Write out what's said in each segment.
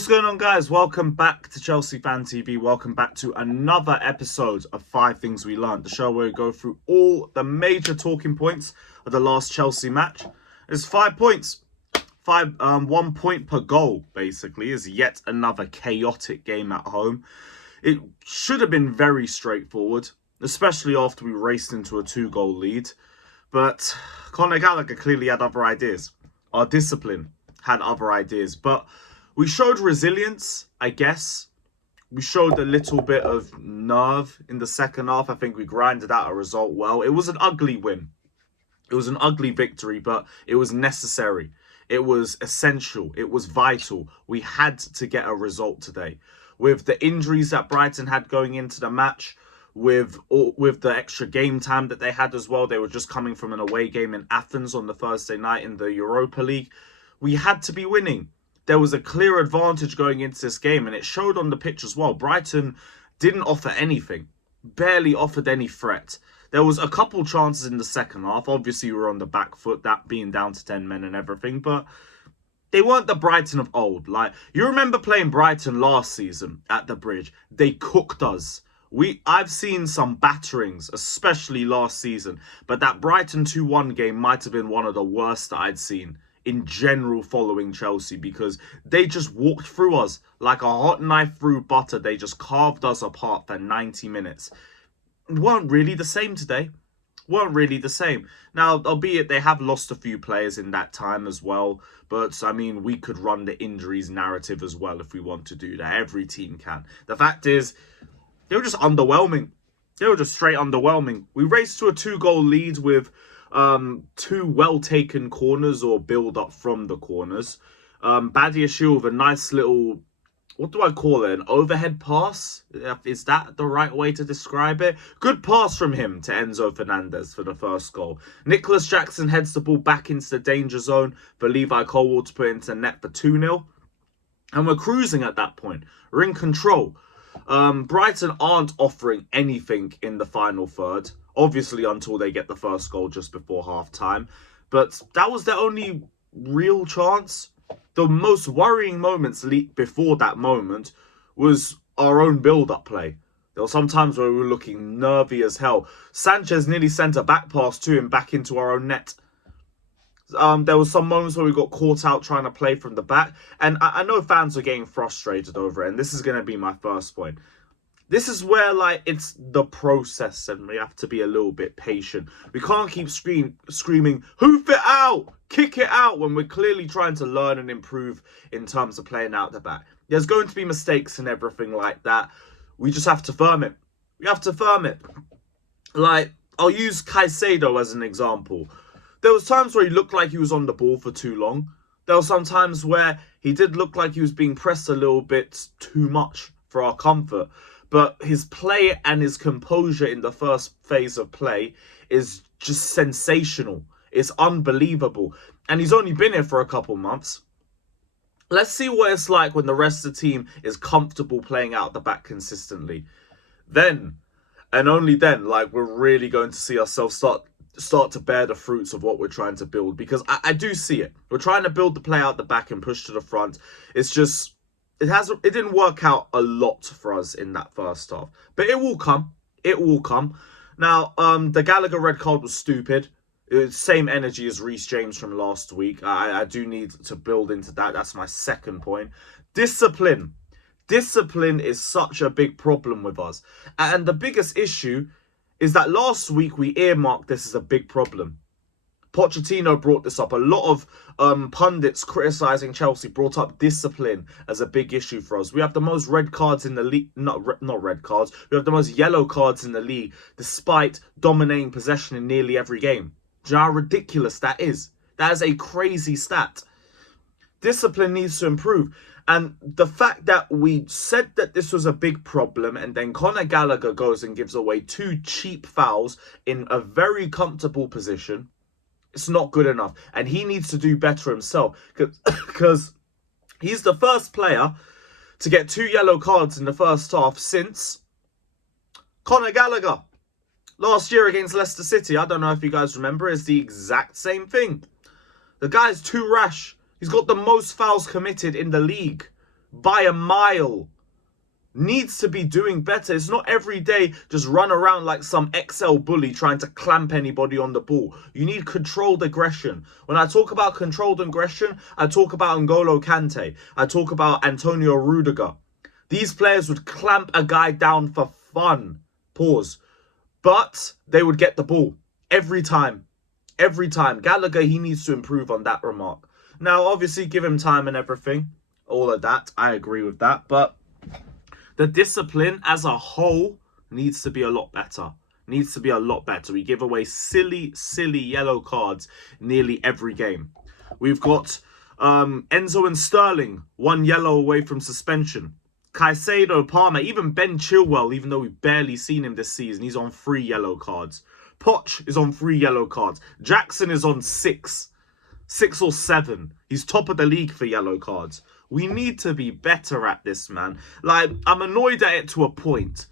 What's going on, guys? Welcome back to Chelsea Fan TV. Welcome back to another episode of 5 Things We Learned, the show where we go through all the major talking points of the last Chelsea match. It's 5 points. 1 point per goal, basically, is yet another chaotic game at home. It should have been very straightforward, especially after we raced into a 2-goal lead. But Conor Gallagher clearly had other ideas. Our discipline had other ideas, but we showed resilience, I guess. We showed a little bit of nerve in the second half. I think we grinded out a result well. It was an ugly win. It was an ugly victory, but it was necessary. It was essential. It was vital. We had to get a result today. With the injuries that Brighton had going into the match, with the extra game time that they had as well. They were just coming from an away game in Athens on the Thursday night in the Europa League. We had to be winning. There was a clear advantage going into this game, and it showed on the pitch as well. Brighton didn't offer anything, barely offered any threat. There was a couple chances in the second half. Obviously, we were on the back foot, that being down to 10 men and everything, but they weren't the Brighton of old. Like, you remember playing Brighton last season at the Bridge? They cooked us. I've seen some batterings, especially last season, but that Brighton 2-1 game might have been one of the worst that I'd seen in general following Chelsea, because they just walked through us like a hot knife through butter. They just carved us apart for 90 minutes. Weren't really the same today. Weren't really the same. Now, albeit they have lost a few players in that time as well, but I mean, we could run the injuries narrative as well if we want to do that. Every team can. The fact is, they were just underwhelming. They were just straight underwhelming. We raced to a 2-goal lead with 2 well-taken corners or build-up from the corners. Badiashile with a nice little, what do I call it? An overhead pass? Is that the right way to describe it? Good pass from him to Enzo Fernandez for the first goal. Nicholas Jackson heads the ball back into the danger zone for Levi Colwill to put into net for 2-0. And we're cruising at that point. We're in control. Brighton aren't offering anything in the final third. Obviously, until they get the first goal just before half-time. But that was their only real chance. The most worrying moments before that moment was our own build-up play. There were some times where we were looking nervy as hell. Sanchez nearly sent a back pass to him back into our own net. There was some moments where we got caught out trying to play from the back. And I know fans are getting frustrated over it. And this is going to be my first point. This is where, like, it's the process and we have to be a little bit patient. We can't keep screaming, hoof it out, kick it out, when we're clearly trying to learn and improve in terms of playing out the back. There's going to be mistakes and everything like that. We just have to firm it. We have to firm it. Like, I'll use Caicedo as an example. There was times where he looked like he was on the ball for too long. There were some times where he did look like he was being pressed a little bit too much for our comfort. But his play and his composure in the first phase of play is just sensational. It's unbelievable. And he's only been here for a couple months. Let's see what it's like when the rest of the team is comfortable playing out the back consistently. Then, and only then, like, we're really going to see ourselves start to bear the fruits of what we're trying to build. Because I do see it. We're trying to build the play out the back and push to the front. It's just, it didn't work out a lot for us in that first half. But it will come. It will come. Now, the Gallagher red card was stupid. It's same energy as Reece James from last week. I do need to build into that. That's my second point. Discipline. Discipline is such a big problem with us. And the biggest issue is that last week we earmarked this as a big problem. Pochettino brought this up. A lot of pundits criticising Chelsea brought up discipline as a big issue for us. We have the most red cards in the league. Not red cards. We have the most yellow cards in the league, despite dominating possession in nearly every game. Do you know how ridiculous that is? That is a crazy stat. Discipline needs to improve. And the fact that we said that this was a big problem, and then Conor Gallagher goes and gives away 2 cheap fouls in a very comfortable position, it's not good enough. And he needs to do better himself, because he's the first player to get 2 yellow cards in the first half since Conor Gallagher. Last year against Leicester City, I don't know if you guys remember, it's the exact same thing. The guy's too rash. He's got the most fouls committed in the league. by a mile. Needs to be doing better. It's not every day just run around like some XL bully trying to clamp anybody on the ball. You need controlled aggression. When I talk about controlled aggression, I talk about N'Golo Kante. I talk about Antonio Rudiger. These players would clamp a guy down for fun. Pause. But they would get the ball every time. Every time. Gallagher, he needs to improve on that remark. Now, obviously, give him time and everything. All of that. I agree with that. But the discipline as a whole needs to be a lot better. Needs to be a lot better. We give away silly yellow cards nearly every game. We've got Enzo and Sterling, 1 yellow away from suspension. Caicedo, Palmer, even Ben Chilwell, even though we've barely seen him this season, he's on 3 yellow cards. Poch is on 3 yellow cards. Jackson is on 6 or 7. He's top of the league for yellow cards. We need to be better at this, man. Like, I'm annoyed at it to a point.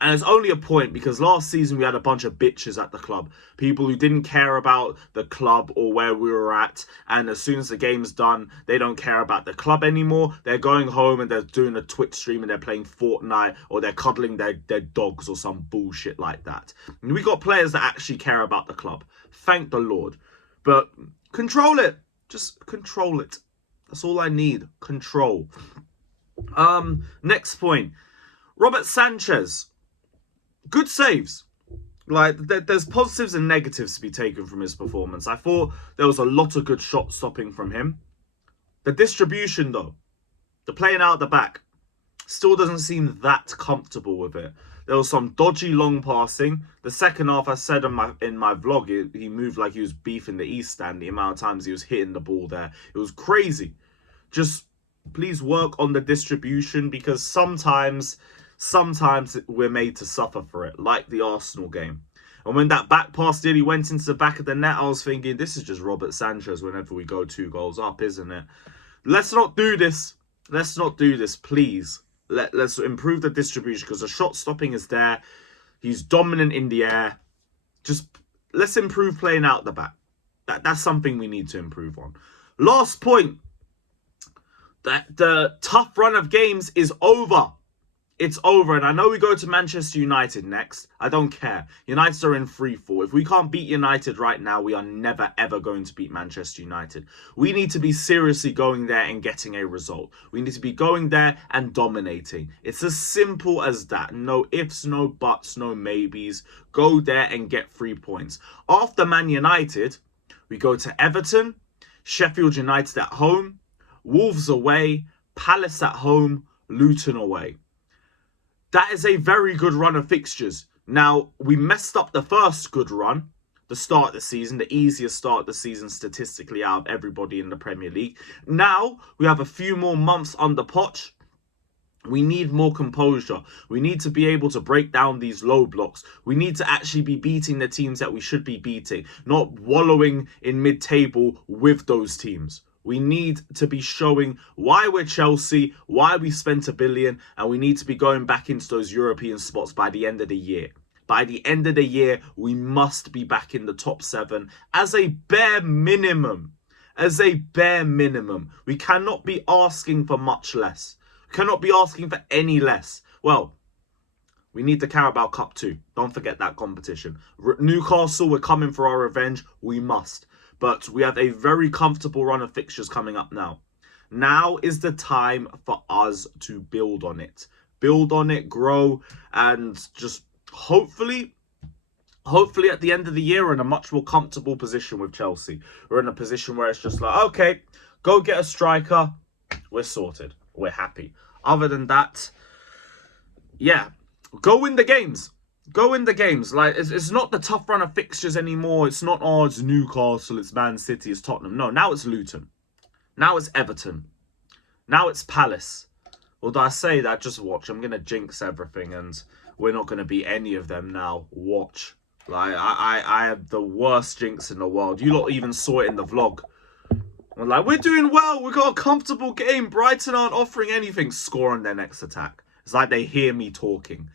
And it's only a point because last season we had a bunch of bitches at the club. People who didn't care about the club or where we were at. And as soon as the game's done, they don't care about the club anymore. They're going home and they're doing a Twitch stream and they're playing Fortnite or they're cuddling their dogs or some bullshit like that. And we got players that actually care about the club. Thank the Lord. But control it. Just control it. That's all I need. Control. Next point. Robert Sanchez. Good saves. Like, there's positives and negatives to be taken from his performance. I thought there was a lot of good shot stopping from him. The distribution, though. The playing out the back. Still doesn't seem that comfortable with it. There was some dodgy long passing. The second half, I said in my vlog, he moved like he was beefing the East Stand. The amount of times he was hitting the ball there. It was crazy. Just please work on the distribution because sometimes we're made to suffer for it, like the Arsenal game. And when that back pass nearly went into the back of the net, I was thinking, this is just Robert Sanchez whenever we go 2 goals up, isn't it? Let's not do this. Let's not do this, please. Let's improve the distribution because the shot stopping is there. He's dominant in the air. Just let's improve playing out the back. That's something we need to improve on. Last point. That the tough run of games is over. It's over. And I know we go to Manchester United next. I don't care. United are in free fall. If we can't beat United right now, we are never, ever going to beat Manchester United. We need to be seriously going there and getting a result. We need to be going there and dominating. It's as simple as that. No ifs, no buts, no maybes. Go there and get 3 points. After Man United, we go to Everton, Sheffield United at home, Wolves away, Palace at home, Luton away. That is a very good run of fixtures. Now, we messed up the first good run, the start of the season, the easiest start of the season statistically out of everybody in the Premier League. Now, we have a few more months under Poch. We need more composure. We need to be able to break down these low blocks. We need to actually be beating the teams that we should be beating, not wallowing in mid-table with those teams. We need to be showing why we're Chelsea, why we spent $1 billion, and we need to be going back into those European spots by the end of the year. By the end of the year, we must be back in the top 7 as a bare minimum. As a bare minimum. We cannot be asking for much less. We cannot be asking for any less. Well, we need the Carabao Cup too. Don't forget that competition. Newcastle, we're coming for our revenge. We must. But we have a very comfortable run of fixtures coming up now. Now is the time for us to build on it. Build on it, grow, and just hopefully at the end of the year, we're in a much more comfortable position with Chelsea. We're in a position where it's just like, okay, go get a striker. We're sorted. We're happy. Other than that, yeah, go win the games. Go in the games. Like, it's not the tough run of fixtures anymore. It's not, oh, it's Newcastle, it's Man City, it's Tottenham. No, now it's Luton. Now it's Everton. Now it's Palace. Although I say that, just watch. I'm going to jinx everything and we're not going to beat any of them now. Watch. Like, I have the worst jinx in the world. You lot even saw it in the vlog. I'm like, we're doing well. We've got a comfortable game. Brighton aren't offering anything. Score on their next attack. It's like they hear me talking.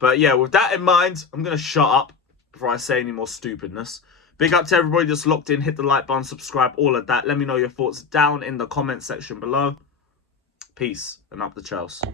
But yeah, with that in mind, I'm going to shut up before I say any more stupidness. Big up to everybody that's locked in. Hit the like button, subscribe, all of that. Let me know your thoughts down in the comment section below. Peace and up the Chelsea.